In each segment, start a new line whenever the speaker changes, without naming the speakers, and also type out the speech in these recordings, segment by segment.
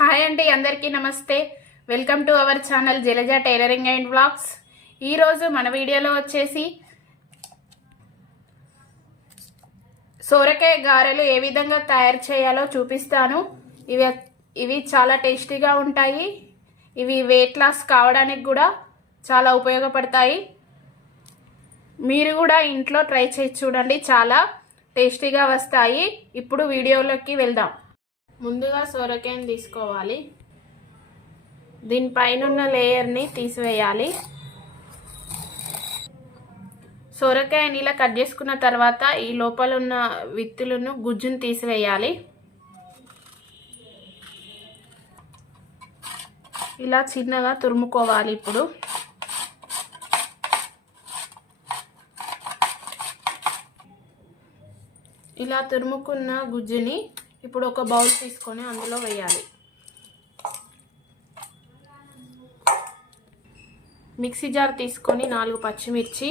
Hi అండి అందరికీ నమస్తే. Welcome to our channel Jalaja tailoring and blogs ఈరోజు మన వీడియోలో వచ్చేసి సోరకాయ గారెలు ఏ విధంగా తయారు చేయాలో చూపిస్తాను. ఇవి ఇవి చాలా టేస్టీగా ఉంటాయి. ఇవి వెయిట్ లాస్ కావడానికి కూడా చాలా ఉపయోగపడతాయి. మీరు కూడా ఇంట్లో ట్రై చేసి చూడండి చాలా టేస్టీగా వస్తాయి. ఇప్పుడు వీడియోలోకి వెళ్దాం. ముందుగా సొరకాయని తీసుకోవాలి. దీనిపైన ఉన్న లేయర్ని తీసివేయాలి. సొరకాయని ఇలా కట్ చేసుకున్న తర్వాత ఈ లోపల ఉన్న విత్తులను గుజ్జును తీసివేయాలి. ఇలా చిన్నగా తురుముకోవాలి ఇప్పుడు. ఇలా తురుముకున్న గుజ్జుని ఇప్పుడు ఒక బౌల్ తీసుకొని అందులో వేయాలి. మిక్సీ జార్ తీసుకొని నాలుగు పచ్చిమిర్చి.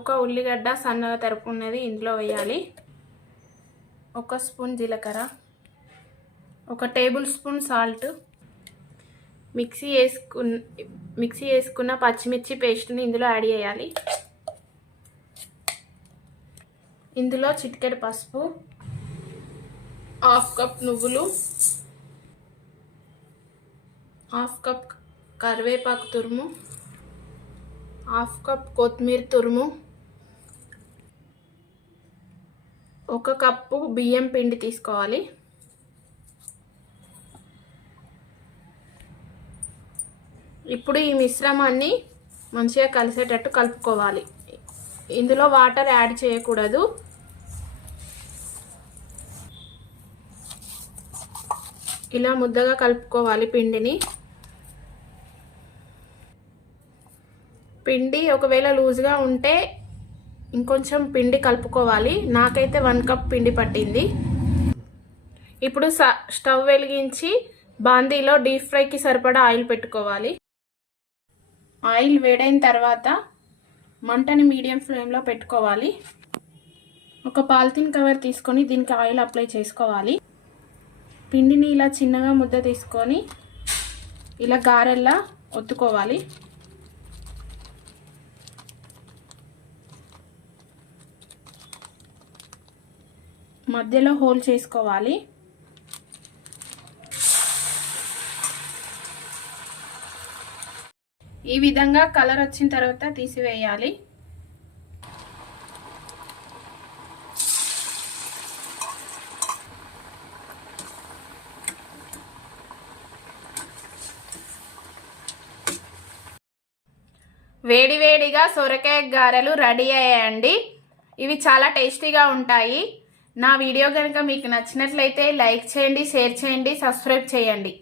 ఒక ఉల్లిగడ్డ సన్నగా తరుపుకున్నది ఇందులో వేయాలి. ఒక స్పూన్ జీలకర్ర. ఒక టేబుల్ స్పూన్ సాల్ట్. మిక్సీ వేసుకు మిక్సీ వేసుకున్న పచ్చిమిర్చి పేస్ట్ని ఇందులో యాడ్ చేయాలి. ఇందులో చిటికెడు పసుపు హాఫ్ కప్ నువ్వులు హాఫ్ కప్ కరివేపాకు తురుము హాఫ్ కప్ కొత్తిమీర తురుము ఒక కప్పు బియ్యం పిండి తీసుకోవాలి. ఇప్పుడు ఈ మిశ్రమాన్ని మంచిగా కలిసేటట్టు కలుపుకోవాలి. ఇందులో వాటర్ యాడ్ చేయకూడదు. ఇలా ముద్దగా కలుపుకోవాలి పిండిని. పిండి ఒకవేళ లూజ్గా ఉంటే ఇంకొంచెం పిండి కలుపుకోవాలి. నాకైతే వన్ కప్ పిండి పట్టింది. ఇప్పుడు స్టవ్ వెలిగించి బాందీలో డీప్ ఫ్రైకి సరిపడా ఆయిల్ పెట్టుకోవాలి. ఆయిల్ వేడైన తర్వాత మంటని మీడియం ఫ్లేమ్లో పెట్టుకోవాలి. ఒక పాలిథిన్ కవర్ తీసుకొని దీనికి ఆయిల్ అప్లై చేసుకోవాలి. పిండిని ఇలా చిన్నగా ముద్ద తీసుకొని ఇలా గారెల్లా ఒత్తుకోవాలి. మధ్యలో హోల్ చేసుకోవాలి. ఈ విధంగా కలర్ వచ్చిన తర్వాత తీసివేయాలి. వేడివేడిగా సొరకాయ గారెలు రెడీ అయ్యాయండి ఇవి చాలా టేస్టీగా ఉంటాయి. నా వీడియో కనుక మీకు నచ్చినట్లయితే లైక్ చేయండి షేర్ చేయండి సబ్స్క్రైబ్ చేయండి.